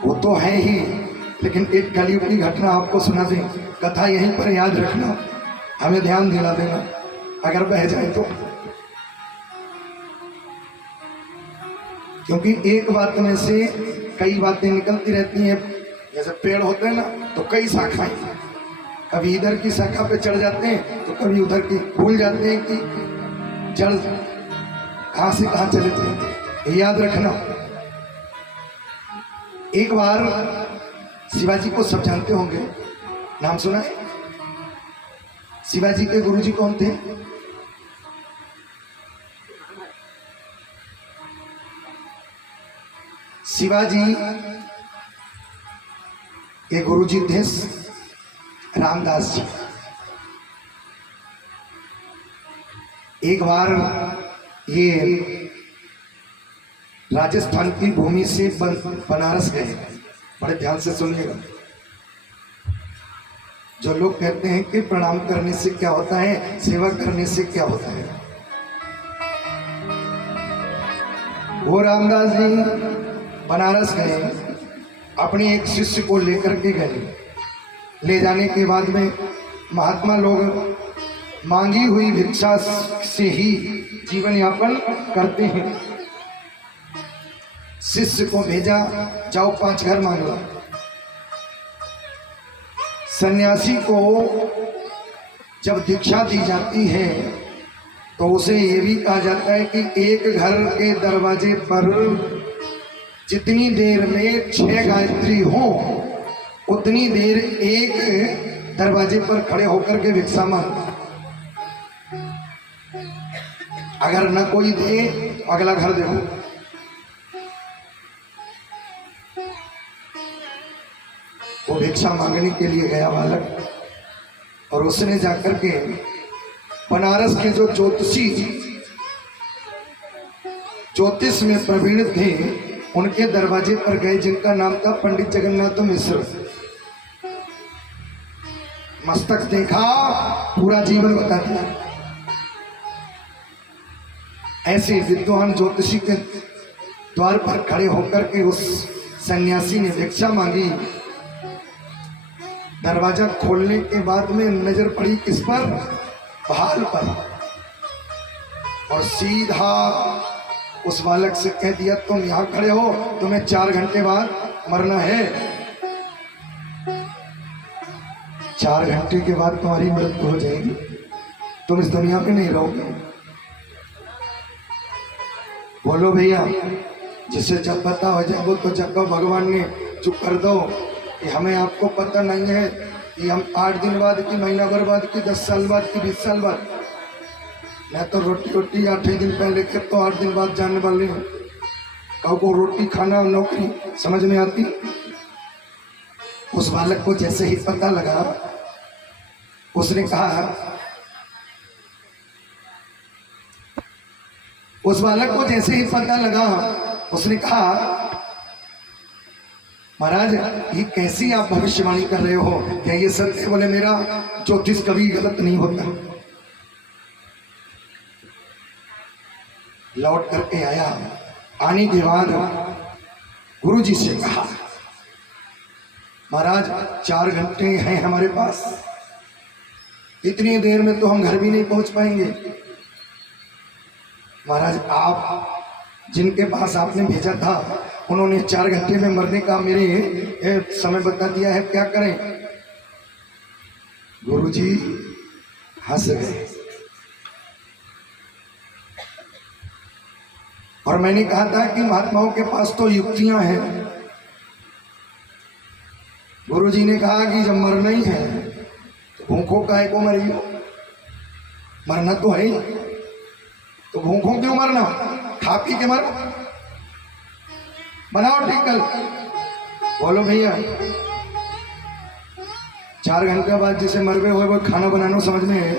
वो तो है ही, लेकिन एक कलयुग की घटना आपको सुना दें, कथा यहीं पर याद रखना, हमें ध्यान दिला देना अगर बह जाए तो। क्योंकि एक बात में से कई बातें निकलती रहती हैं। जैसे पेड़ होते हैं ना, तो कई शाखाएं, कभी इधर की शाखा पे चढ़ जाते हैं तो कभी उधर की, भूल जाते हैं कि जड़ कहां से कहां चले थे। याद रखना। एक बार शिवाजी को सब जानते होंगे, नाम सुना है? शिवाजी के गुरुजी कौन थे? शिवाजी के गुरुजी थे रामदास जी। एक बार ये राजस्थान की भूमि से बनारस गए। बड़े ध्यान से सुनिएगा। जो लोग कहते हैं कि प्रणाम करने से क्या होता है, सेवा करने से क्या होता है, वो रामदास जी बनारस गए, अपने एक शिष्य को लेकर के गए। ले जाने के बाद में महात्मा लोग मांगी हुई भिक्षा से ही जीवन यापन करते हैं। शिष्य को भेजा, जाओ 5 घर मांग लो। सन्यासी को जब दीक्षा दी जाती है तो उसे ये भी कहा जाता है कि एक घर के दरवाजे पर जितनी देर में 6 गायत्री हो, उतनी देर एक दरवाजे पर खड़े होकर के भिक्षा मांग। अगर न कोई दे तो अगला घर देखो। वो भिक्षा मांगने के लिए गया बालक, और उसने जाकर के बनारस के जो ज्योतिष में प्रवीण थे, उनके दरवाजे पर गए, जिनका नाम था पंडित जगन्नाथ मिश्र। मस्तक देखा, पूरा जीवन बता दिया। ऐसे विद्वान ज्योतिषी के द्वार पर खड़े होकर के उस सन्यासी ने भिक्षा मांगी। दरवाजा खोलने के बाद में नजर पड़ी किस पर? भाल पर। और सीधा उस बालक से कह दिया, तुम यहां खड़े हो, तुम्हें 4 घंटे बाद मरना है। 4 घंटे के बाद तुम्हारी मृत्यु हो जाएगी, तुम इस दुनिया में नहीं रहोगे। बोलो भैया, जिसे जब पता हो जाए वो तो जब भगवान ने चुप कर दो कि हमें आपको पता नहीं है कि हम 8 दिन बाद की, महीना भर बाद की, 10 साल बाद की, 20 साल बाद। मैं तो रोटी 8 ही दिन पहले के तो 8 दिन बाद जानने वाले हैं। कहो को रोटी खाना नौकरी समझ में आती। उस बालक को जैसे ही पता लगा, उसने कहा, उस बालक को जैसे ही पता लगा, उसने कहा, महाराज ये कैसी आप भविष्यवाणी कर रहे हो, क्या ये सत्य? बोले मेरा ज्योतिष कभी गलत नहीं होता। लौट करके आया। आने के बाद गुरुजी से कहा, महाराज 4 घंटे हैं हमारे पास, इतनी देर में तो हम घर भी नहीं पहुंच पाएंगे। महाराज आप जिनके पास आपने भेजा था, उन्होंने 4 घंटे में मरने का मेरे समय बता दिया है, क्या करें? गुरुजी हंस गए। और मैंने कहा था कि महात्माओं के पास तो युक्तियां हैं। गुरुजी ने कहा कि जब मरना ही है तो भूखों काहे को मरियो, मरना तो है ही, तो भूखों क्यों मरना, खा पी के मरो, बनाओ टिकल। बोलो भैया, 4 घंटे बाद जिसे मरवे हुए वो खाना बनाना समझ में है।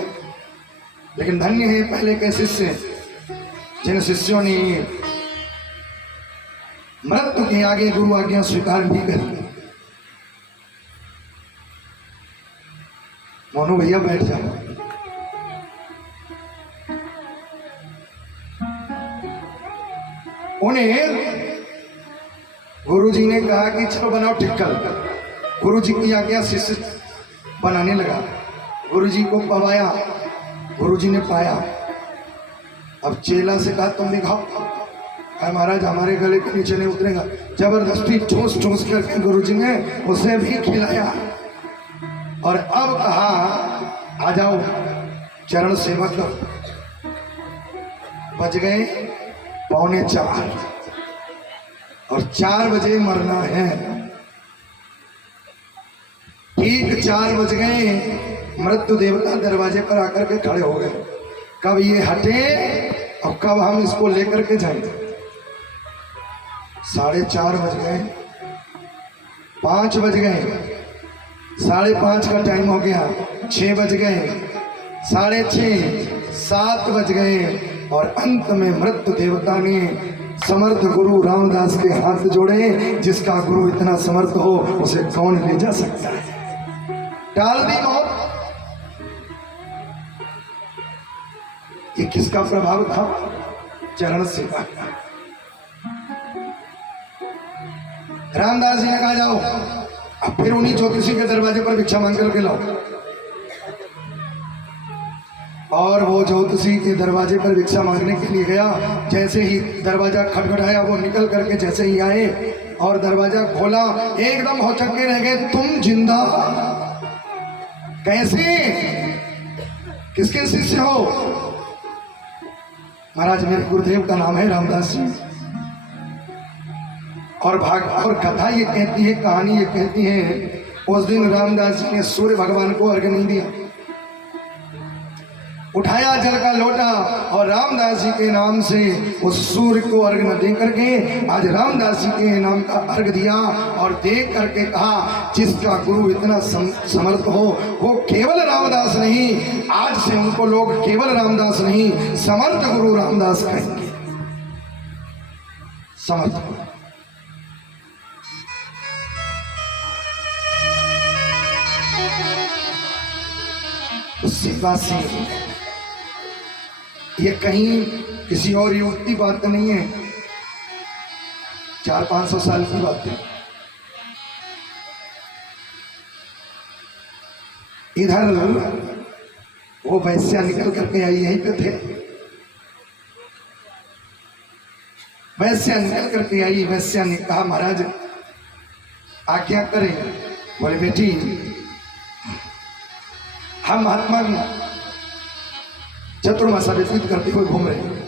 लेकिन धन्य है पहले के शिष्य, जिन शिष्यों ने मृत्यु के आगे गुरु आज्ञा स्वीकार भी करी। मोनू भैया बैठ जाओ। उन्हें गुरुजी ने कहा कि चलो बनाओ टिक्कर। गुरुजी की आज्ञा शिष्य बनाने लगा। गुरुजी को पवाया, गुरुजी ने पाया। अब चेला से कहा तुम भी खाओ। कहा महाराज हमारे गले के नीचे नहीं उतरेगा। जबरदस्ती ठूस ठूस करके गुरुजी ने उसे भी खिलाया और अब कहा आ जाओ चरण सेवा करो। बज गए 3:45 और 4 बजे मरना है। ठीक 4 बज गए, मृत्यु देवता दरवाजे पर आकर के खड़े हो गए। कब ये हटे और कब हम इसको लेकर के जाएं। 4:30 बज गए, 5 बज गए, 5:30 का टाइम हो गया, 6 बज गए, 6:30, 7 बज गए और अंत में मृत्यु देवता ने समर्थ गुरु रामदास के हाथ जोड़े। जिसका गुरु इतना समर्थ हो उसे कौन ले जा सकता है। टाल दी मौत। ये किसका प्रभाव था? चरण सेवा का। रामदास जी ने कहा जाओ अब फिर उन्हीं ज्योतिषी के दरवाजे पर भिक्षा मांग करके लाओ। और वो ज्योतिषी के दरवाजे पर भिक्षा मांगने के लिए गया। जैसे ही दरवाजा खटखटाया वो निकल करके जैसे ही आए और दरवाजा खोला, एकदम होचक्के रह गए। तुम जिंदा? कैसे? किसके शिष्य हो? महाराज मेरे गुरुदेव का नाम है रामदास जी। और कथा ये कहती है, कहानी ये कहती है, उस दिन रामदास जी ने सूर्य भगवान को अर्घ्य नहीं दिया। उठाया जल का लोटा और रामदास जी के नाम से उस सूर्य को अर्घ न दे करके आज रामदास जी के नाम का अर्घ दिया और देख करके कहा जिसका गुरु इतना समर्थ हो वो केवल रामदास नहीं, आज से उनको लोग केवल रामदास नहीं समर्थ गुरु रामदास कहेंगे। समर्थ गुरु। उससे बात से ये कहीं किसी और युग की बात नहीं है, 400-500 साल की बात है। इधर वो वैश्या निकल करके आई, यहीं पे थे। वैश्या निकल करके आई। वैश्या ने कहा महाराज आज्ञा करें। बोले बेटी हम महात्मा चतुर्मासा व्यतीत करते हुए घूम रहे हैं।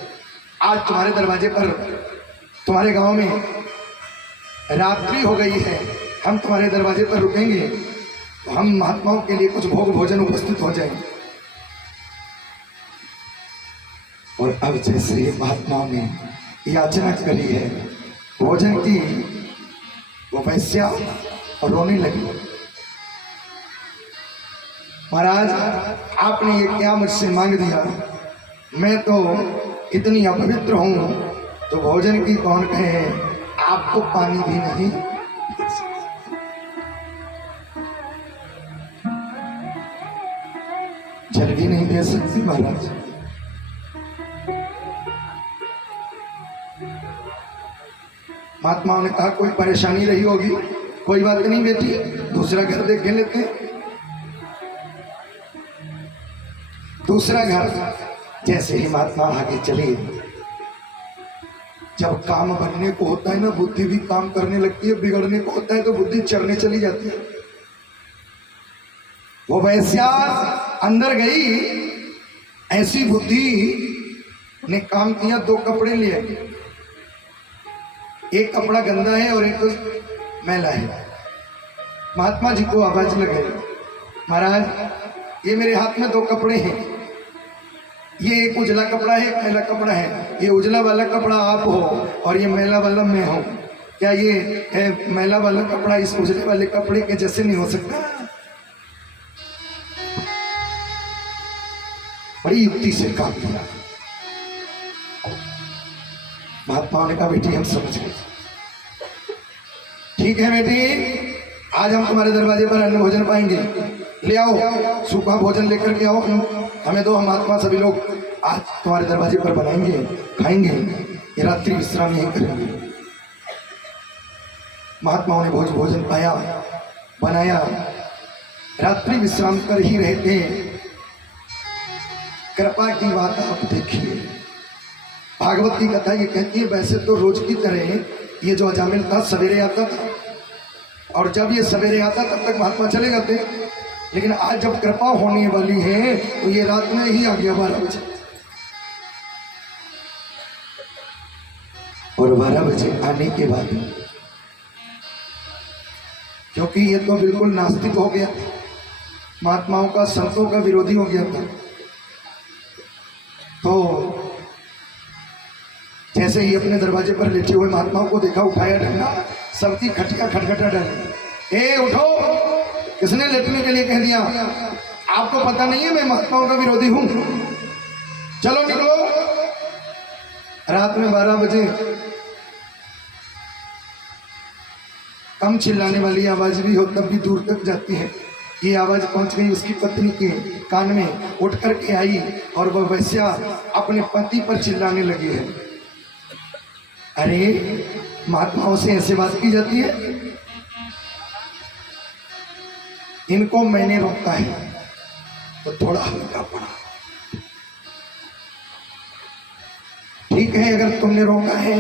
आज तुम्हारे दरवाजे पर तुम्हारे गांव में रात्रि हो गई है, हम तुम्हारे दरवाजे पर रुकेंगे तो हम महात्माओं के लिए कुछ भोग भोजन उपस्थित हो जाए। और अब जैसे ही महात्माओं ने याचना करी है भोजन की, वो वैश्या रोने लगी। महाराज आपने ये क्या मुझसे मांग दिया? मैं तो इतनी अपवित्र हूं तो भोजन की कौन कहे, आपको पानी भी नहीं। जल भी नहीं दे सकती महाराज। महात्माओं ने कहा कोई परेशानी रही होगी, कोई बात नहीं बेटी दूसरा घर देख लेते हैं। दूसरा घर जैसे ही महात्मा आगे चले, जब काम बनने को होता है ना बुद्धि भी काम करने लगती है, बिगड़ने को होता है तो बुद्धि चढ़ने चली जाती है। वो वैश्या अंदर गई, ऐसी बुद्धि ने काम किया, 2 कपड़े लिए, एक कपड़ा गंदा है और एक मैला है। महात्मा जी को आवाज लगाई महाराज ये मेरे हाथ में 2 कपड़े हैं, ये एक उजला कपड़ा है, एक मैला कपड़ा है। ये उजला वाला कपड़ा आप हो और ये मैला वाला मैं हूं। क्या ये मैला वाला कपड़ा इस उजले वाले कपड़े के जैसे नहीं हो सकता? बड़ी युक्ति से काम किया। महात्माओं ने कहा बेटी हम समझ गए, ठीक है बेटी आज हम तुम्हारे दरवाजे पर अन्न भोजन पाएंगे, ले आओ सूखा भोजन लेकर के आओ, हमें दो, हम महात्मा सभी लोग आज तुम्हारे दरवाजे पर बनाएंगे खाएंगे। ये रात्रि विश्राम यहीं करेंगे। महात्माओं ने भोजन पाया, बनाया, रात्रि विश्राम कर ही रहे थे। कृपा की बात आप देखिए, भागवत की कथा ये कहती है वैसे तो रोज की तरह ये जो अजामिल था सवेरे आता था, और जब ये सवेरे आता तब तक महात्मा चले जाते, लेकिन आज जब कृपा होने वाली है तो ये रात में ही आ गया 12 बजे, और 12 बजे आने के बाद, क्योंकि ये तो बिल्कुल नास्तिक हो गया, महात्माओं का संतों का विरोधी हो गया था, तो जैसे ही अपने दरवाजे पर लेटे हुए महात्माओं को देखा, उठाया डंडा, सबकी खटिया खटखटा डाली। ए उठो, किसने लेटने के लिए कह दिया? आपको पता नहीं है मैं महात्माओं का विरोधी हूं, चलो निकलो। रात में 12 बजे कम चिल्लाने वाली आवाज भी हो तब भी दूर तक जाती है। ये आवाज पहुंच गई उसकी पत्नी के कान में, उठ करके आई और वह वैश्या अपने पति पर चिल्लाने लगी है। अरे महात्माओं से ऐसे बात की जाती है? इनको मैंने रोका है तो थोड़ा हल्का पड़ा। ठीक है, अगर तुमने रोका है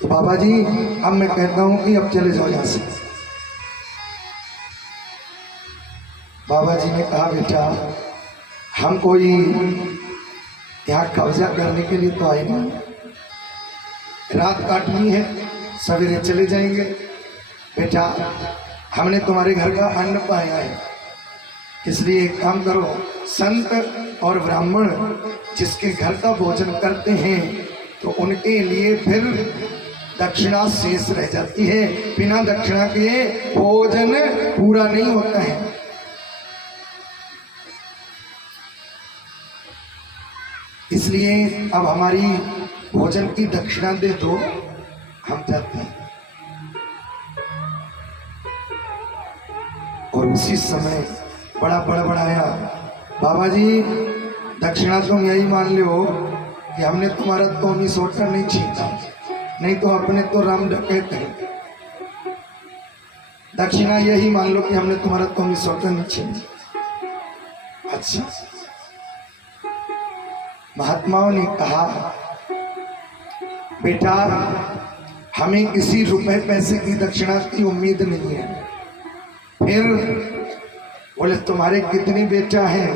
तो बाबा जी अब मैं कहता हूं कि अब चले जाओ यहां से। बाबा जी ने कहा बेटा हम कोई यहाँ कब्जा करने के लिए तो आए नहीं, रात काटनी है, सवेरे चले जाएंगे। बेटा हमने तुम्हारे घर का अन्न पाया है, इसलिए एक काम करो, संत और ब्राह्मण जिसके घर का भोजन करते हैं तो उनके लिए फिर दक्षिणा शेष रह जाती है, बिना दक्षिणा के भोजन पूरा नहीं होता है। इसलिए अब हमारी भोजन की दक्षिणा दे दो, हम जाते हैं। और उसी समय बड़ा बड़बड़ाया, बाबा जी दक्षिणा तुम यही मान लो कि हमने तुम्हारा तोमी सोटा नहीं छीना, नहीं तो अपने तो राम डकैत हैं। दक्षिणा यही मान लो कि हमने तुम्हारा तोमी सोटा नहीं छीना। अच्छा, महात्माओं ने कहा बेटा हमें किसी रुपए पैसे की दक्षिणा की उम्मीद नहीं है। फिर बोले तुम्हारे कितने बेटा हैं?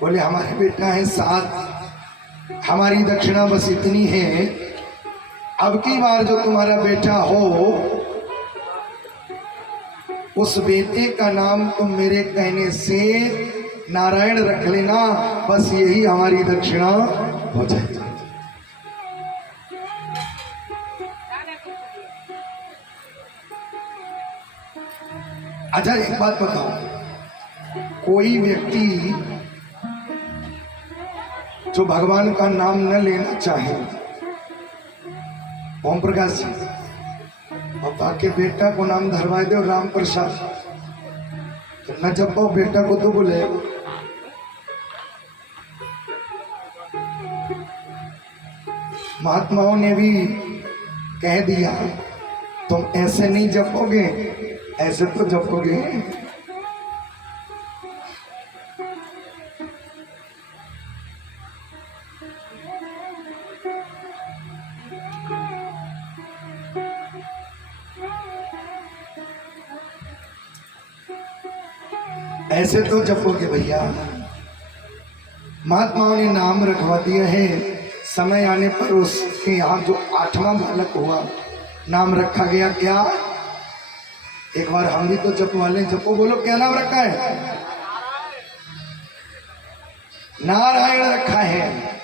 बोले हमारे बेटा हैं 7, हमारी दक्षिणा बस इतनी है। अब की बार जो तुम्हारा बेटा हो उस बेटे का नाम तुम मेरे कहने से नारायण रख लेना, बस यही हमारी दक्षिणा हो जाएगी। अच्छा एक बात बताओ, कोई व्यक्ति जो भगवान का नाम न लेना चाहे, ओम प्रकाश जी पापा के बेटा को नाम धरवा दो राम प्रसाद, तो न जब पाओ बेटा को तो बोले। महात्माओं ने भी कह दिया तुम ऐसे नहीं जपोगे, ऐसे तो जपोगे। ऐसे तो जपोगे भैया। महात्माओं ने नाम रखवा दिया है, समय आने पर उसके यहाँ जो 8वां बालक हुआ नाम रखा गया क्या? एक बार हम भी तो जपवा लें, जपो बोलो क्या नाम रखा है? नारायण रखा है।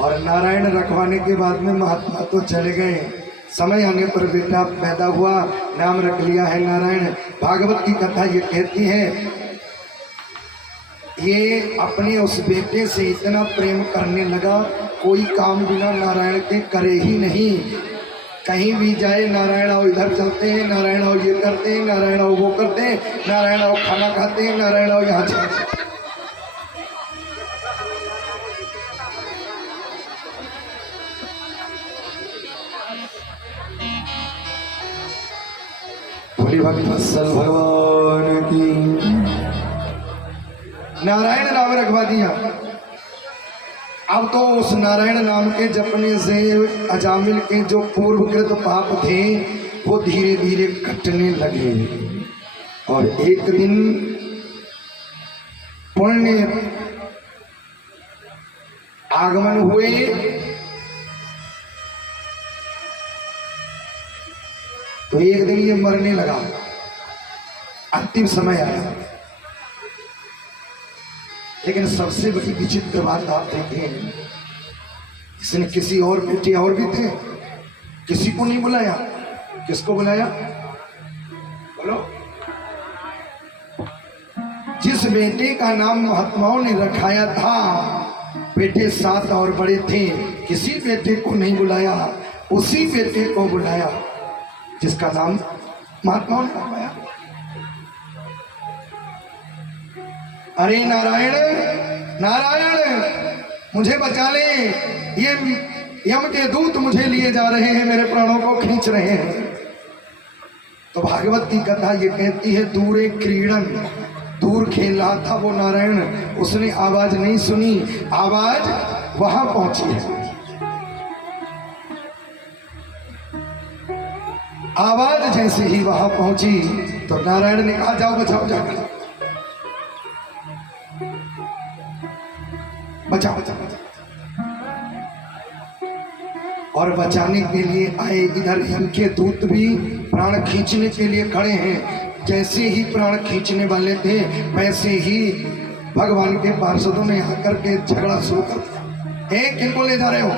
और नारायण रखवाने के बाद में महात्मा तो चले गए, समय आने पर बेटा पैदा हुआ, नाम रख लिया है नारायण। भागवत की कथा ये कहती है ये अपने उस बेटे से इतना प्रेम करने लगा, कोई काम बिना नारायण के करे ही नहीं। कहीं भी जाए नारायण आओ इधर चलते हैं, नारायण आओ ये करते हैं, नारायण आओ वो करते हैं, नारायण आओ खाना खाते हैं, नारायण आओ यहाँ चलते हैं। बोली भक्त वत्सल भगवान की। नारायण नाम रखवा दिया। अब तो उस नारायण नाम के जपने से अजामिल के जो पूर्वकृत पाप थे वो धीरे धीरे कटने लगे। और एक दिन पुण्य आगमन हुए। तो एक दिन ये मरने लगा, अंतिम समय आया। लेकिन सबसे बड़ी विचित्र बात आप देखें, इसने किसी और बेटे और भी थे, किसी को नहीं बुलाया। किसको बुलाया बोलो? जिस बेटे का नाम महात्माओं ने रखाया था, बेटे 7 और बड़े थे, किसी बेटे को नहीं बुलाया, उसी बेटे को बुलाया जिसका नाम महात्माओं ने रखाया। अरे नारायण नारायण, मुझे बचा ले, ये यम के दूत मुझे लिए जा रहे हैं, मेरे प्राणों को खींच रहे हैं। तो भागवत की कथा ये कहती है, दूर एक क्रीड़न, दूर खेल रहा था वो नारायण, उसने आवाज नहीं सुनी, आवाज वहां पहुंची है। आवाज जैसे ही वहां पहुंची तो नारायण ने कहा जाओ बचाओ, जाकर बचाओ बचाओ। और बचाने के लिए आए। इधर इनके दूत भी प्राण खींचने के लिए खड़े हैं। जैसे ही प्राण खींचने वाले थे वैसे ही भगवान के पार्षदों ने आकर के झगड़ा शुरू कर दिया। किनको ले जा रहे हो?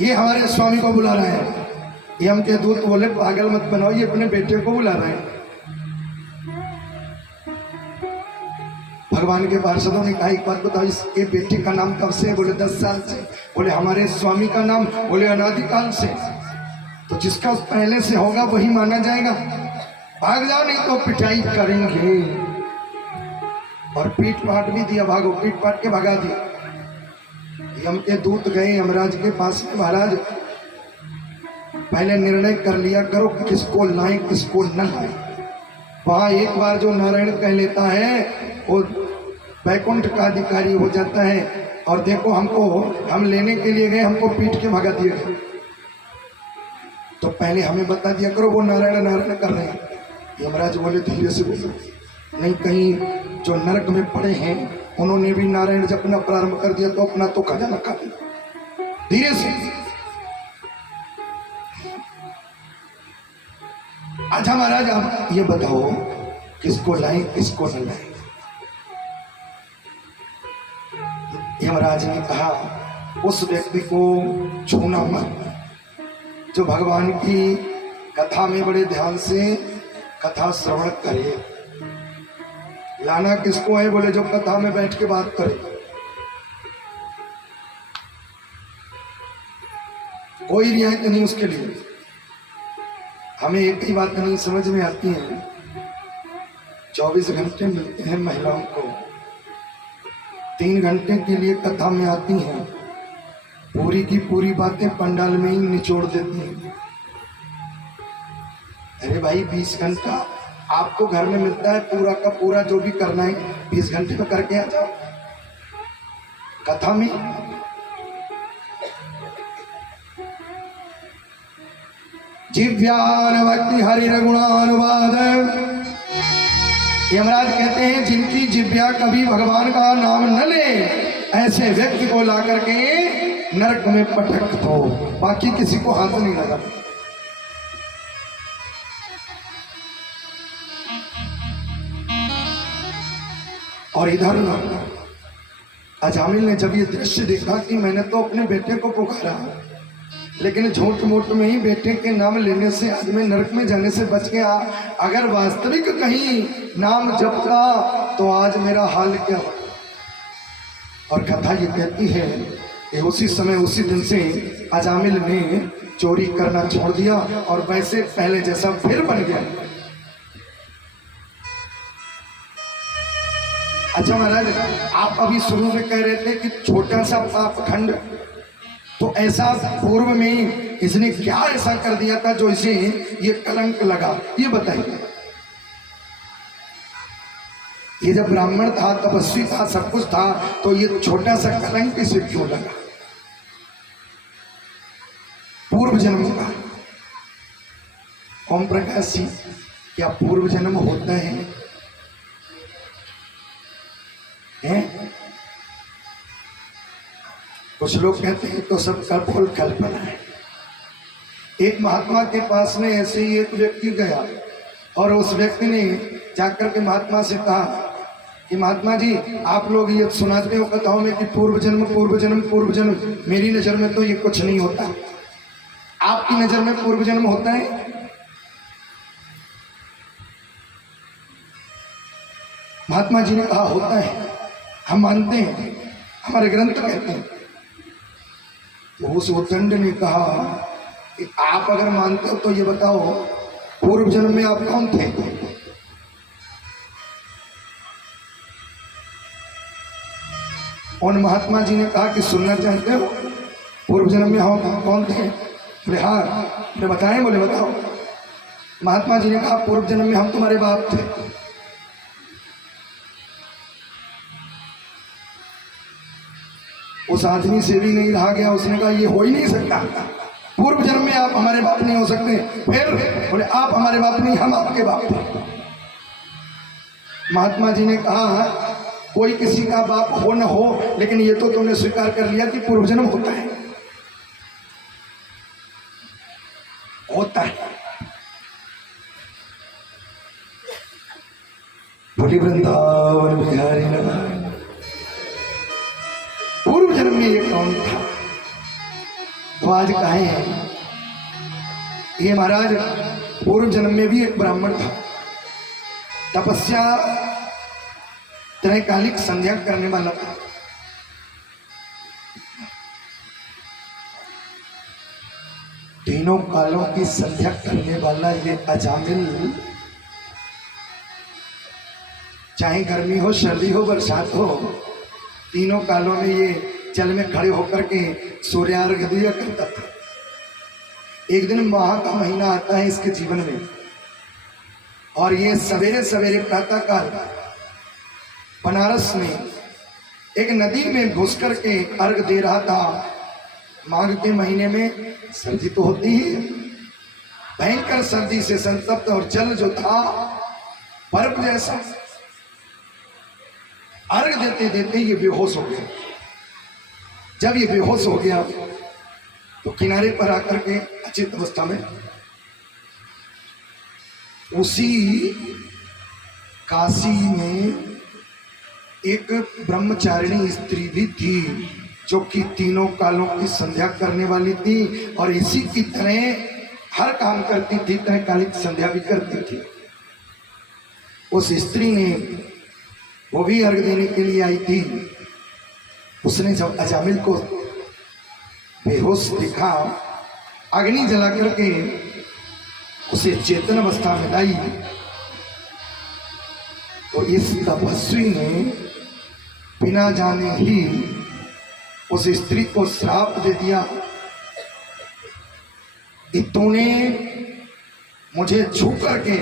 ये हमारे स्वामी को बुला रहे हैं। ये हम के दूत बोले पागल मत बनाओ, ये अपने बेटे को बुला रहे हैं। भगवान के पार्षदों ने कहा एक बात बताओ, इसके बेटे का नाम कब से? बोले 10 साल से। बोले हमारे स्वामी का नाम? बोले अनादिकाल से। तो जिसका पहले से होगा वही माना जाएगा। भाग जाओ नहीं तो पिटाई करेंगे। और पीट पाट भी दिया, भागो, पीट पाट के भगा दिया। यम के दूत गए यमराज के पास में, महाराज पहले निर्णय कर लिया करो किसको लाएं किसको न लाएं। वहां एक बार जो नारायण कह लेता है वो वैकुंठ का अधिकारी हो जाता है। और देखो हम लेने के लिए गए, हमको पीट के भगा दिया गया। तो पहले हमें बता दिया करो वो नारायण नारायण कर रहे हैं। यमराज बोले धीरे से बोलो, नहीं कहीं जो नरक में पड़े हैं उन्होंने भी नारायण जपना प्रारंभ कर दिया तो अपना तो खजाना खा लिया। धीरे से। अच्छा महाराज आप ये बताओ किसको लाएं किसको न लाएं? यमराज ने कहा उस व्यक्ति को छूना मत जो भगवान की कथा में बड़े ध्यान से कथा श्रवण करे। लाना किसको है? बोले जो कथा में बैठ के बात करे। कोई रियायत नहीं उसके लिए। हमें एक ही बात नहीं समझ में आती है, 24 घंटे मिलते हैं महिलाओं को, 3 घंटे के लिए कथा में आती हैं, पूरी की पूरी बातें पंडाल में ही निचोड़ देती हैं। अरे भाई 20 घंटा आपको घर में मिलता है, पूरा का पूरा जो भी करना है 20 घंटे में करके आ जाओ। कथा में जिव्यान भक्ति हरि रघुणानुवाद। यमराज कहते हैं जिनकी जिव्या कभी भगवान का नाम न ले ऐसे व्यक्ति को ला करके नरक में पटक दो, बाकी किसी को हाथ नहीं लगा। और इधर अजामिल ने जब ये दृश्य देखा कि मैंने तो अपने बेटे को पुकारा, लेकिन झूठ मूठ में ही बेटे के नाम लेने से आदमी नरक में जाने से बच गया। अगर वास्तविक कहीं नाम जपता तो आज मेरा हाल क्या हो। और कथा ये कहती है कि उसी समय उसी दिन से अजामिल ने चोरी करना छोड़ दिया और वैसे पहले जैसा फिर बन गया। अच्छा महाराज आप अभी शुरू में कह रहे थे कि छोटा सा पाप खंड तो ऐसा पूर्व में इसने क्या ऐसा कर दिया था जो इसे ये कलंक लगा, ये बताइए। ये जब ब्राह्मण था, तपस्वी था, सब कुछ था, तो ये छोटा सा कलंक इसे क्यों लगा? पूर्व जन्म का। ओम प्रकाश जी, क्या पूर्व जन्म होता है? कुछ लोग कहते हैं तो सब कल्पना है। एक महात्मा के पास में ऐसे ही एक व्यक्ति गया और उस व्यक्ति ने जाकर के महात्मा से कहा कि महात्मा जी, आप लोग ये सुनाते हो कथाओं में कि पूर्व जन्म पूर्व जन्म पूर्व जन्म, मेरी नजर में तो ये कुछ नहीं होता, आपकी नजर में पूर्व जन्म होता है? महात्मा जी ने कहा होता है, हम मानते हैं, हमारे ग्रंथ कहते हैं। तो उस उद्दंड ने कहा कि आप अगर मानते हो तो ये बताओ, पूर्व जन्म में आप कौन थे? उन महात्मा जी ने कहा कि सुनना चाहते हो पूर्व जन्म में हम कौन थे? बोले हाँ। बोले बताएं? बोले बताओ। महात्मा जी ने कहा पूर्व जन्म में हम तुम्हारे बाप थे। उस आदमी से भी नहीं रहा गया, उसने कहा ये हो ही नहीं सकता, पूर्व जन्म में आप हमारे बाप नहीं हो सकते। फिर बोले आप हमारे बाप नहीं, हम आपके बाप थे। महात्मा जी ने कहा कोई किसी का बाप हो न हो, लेकिन ये तो तुमने स्वीकार कर लिया कि पूर्व जन्म होता है। होता है। बोली वृंदावन बिहारी नगर। पूर्व जन्म में ये कौन था? तो आज कहे हैं ये महाराज पूर्व जन्म में भी एक ब्राह्मण था, तपस्या त्रैकालिक संध्या करने वाला था। तीनों कालों की संध्या करने वाला ये अजामिल, चाहे गर्मी हो, सर्दी हो, बरसात हो, तीनों कालों में ये जल में खड़े होकर के सूर्यार्घ्य दिया करता था। एक दिन माह का महीना आता है इसके जीवन में, और ये सवेरे सवेरे प्रातः काल बनारस में एक नदी में घुस करके अर्घ दे रहा था। माघ के महीने में सर्दी तो होती ही, भयंकर सर्दी से संतप्त, और जल जो था बर्फ जैसा। अर्घ देते देते ये बेहोश हो गया। जब ये बेहोश हो गया तो किनारे पर आकर के अचेत अवस्था में उसी काशी में एक ब्रह्मचारिणी स्त्री भी थी, जो कि तीनों कालों की संध्या करने वाली थी, और इसी की तरह हर काम करती थी, त्रैकालिक संध्या भी करती थी। उस स्त्री ने, वो भी अर्घ देने के लिए आई थी, उसने जब अजामिल को बेहोश देखा, अग्नि जला करके उसे चेतन अवस्था में लाई, तो इस तपस्वी ने बिना जाने ही उस स्त्री को श्राप दे दिया कि तूने मुझे छू करके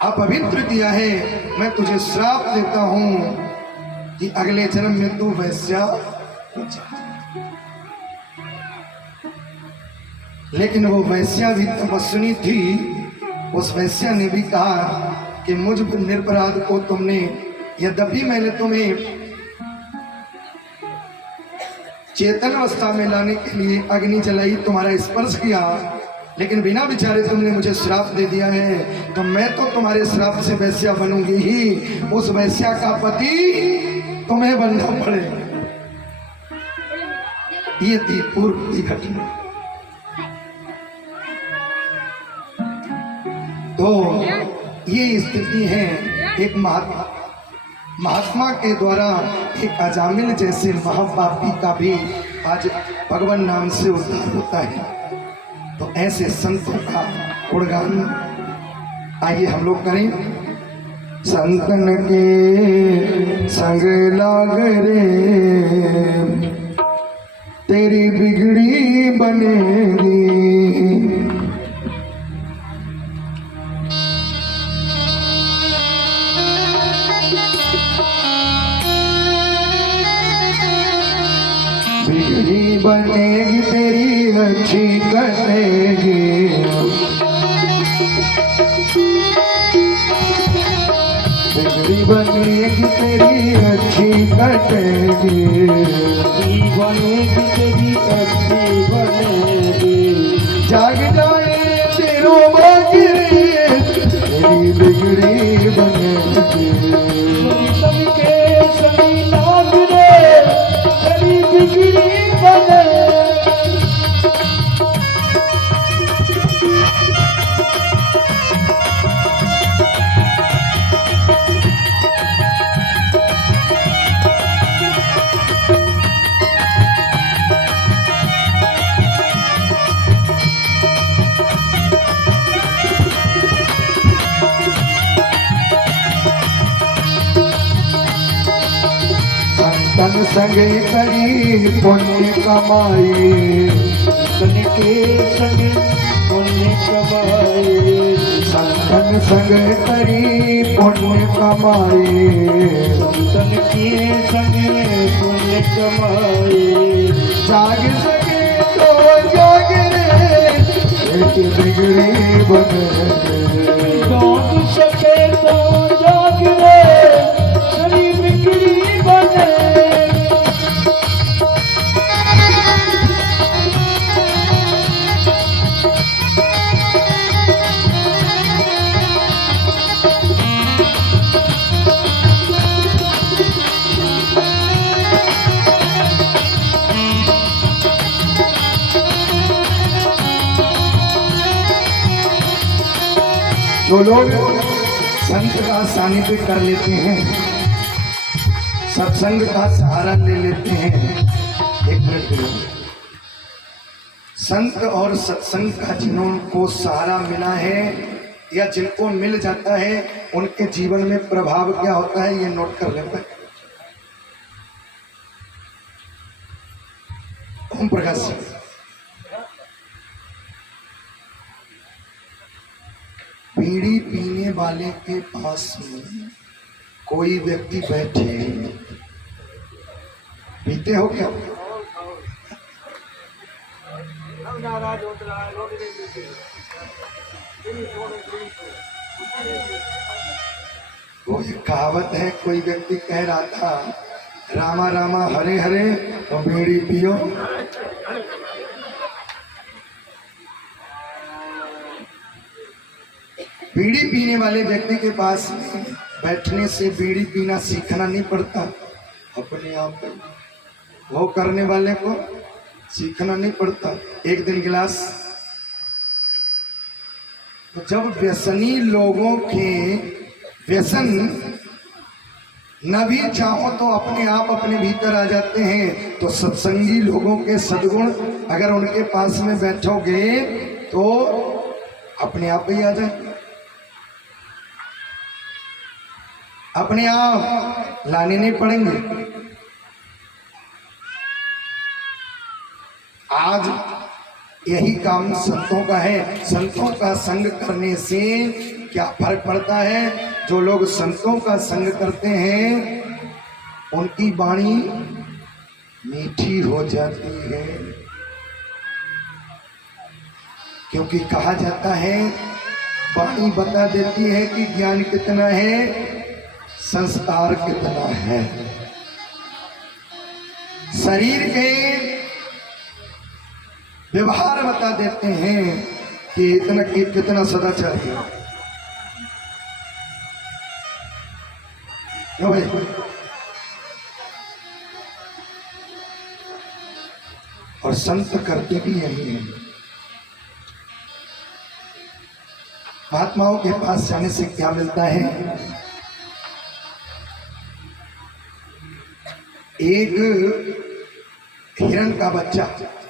अपवित्र किया है, मैं तुझे श्राप देता हूं कि अगले जन्म में तू वैश्या हो जा। लेकिन वो वैश्या भी तपस्विनी थी। उस वैश्या ने भी कहा कि मुझ निरपराध को तुमने, यद्यपि मैंने तुम्हें चेतन अवस्था में लाने के लिए अग्नि जलाई, तुम्हारा स्पर्श किया, लेकिन बिना विचारे तुमने मुझे श्राप दे दिया है, तो मैं तो तुम्हारे श्राप से वैश्या बनूंगी ही। उस वैश्या का पति तुम्हें बनना पड़ेगा। ये थी पूर्व की घटना। तो ये स्थिति है एक महात्मा के द्वारा एक अजामिल जैसे महापापी का भी आज भगवान नाम से उद्धार होता है। तो ऐसे संतों का गुणगान आइए हम लोग करें। संतन के संग लाग रे तेरी बिगड़ी बनेगी। बिगड़ी बनेगी तेरी अच्छी कटेगी। बिगड़ी बनेगी तेरी अच्छी कटेगी। बनेगी तेरी अच्छी बनेगी। जाग जाए तेरो बागिरे तेरी बिगड़ी बनेगी। सभी के सभी नाग रे तेरी बिगड़ी बने। संतन संगे करी पुण्य कमाई। तन के संग पुण्य कमाए। संतन संगे करी पुण्य कमाई। तन के संग पुण्य कमाए। जाग सके तो जाग रे एक बिगड़ी बने। जाग सके तो जाग रे तेरी बिगड़ी बने। जो लोग संत का सानिध्य कर लेते हैं, सत्संग का सहारा ले लेते हैं, एक मिनट के लिए संत और सत्संग का जिनको सहारा मिला है या जिनको मिल जाता है उनके जीवन में प्रभाव क्या होता है ये नोट कर लेते हैं। ओम प्रकाश सिंह बीड़ी पीने वाले के पास में कोई व्यक्ति बैठे, पीते हो क्या? वो एक कहावत है, कोई व्यक्ति कह रहा था रामा रामा हरे हरे तो बीड़ी पियो। बीड़ी पीने वाले व्यक्ति के पास बैठने से बीड़ी पीना सीखना नहीं पड़ता, अपने आप वो करने वाले को सीखना नहीं पड़ता। एक दिन गिलास, तो जब व्यसनी लोगों के व्यसन न भी चाहो तो अपने आप अपने भीतर आ जाते हैं, तो सत्संगी लोगों के सद्गुण अगर उनके पास में बैठोगे तो अपने आप ही आ जाएंगे, अपने आप लाने नहीं पड़ेंगे। आज यही काम संतों का है। संतों का संग करने से क्या फर्क पड़ता है? जो लोग संतों का संग करते हैं उनकी वाणी मीठी हो जाती है, क्योंकि कहा जाता है वाणी बता देती है कि ज्ञान कितना है, संस्कार कितना है। शरीर के व्यवहार बता देते हैं कि इतना कितना सदाचार है। क्यों भाई? और संत करते भी यही है। महात्माओं के पास जाने से क्या मिलता है? एक हिरण का बच्चा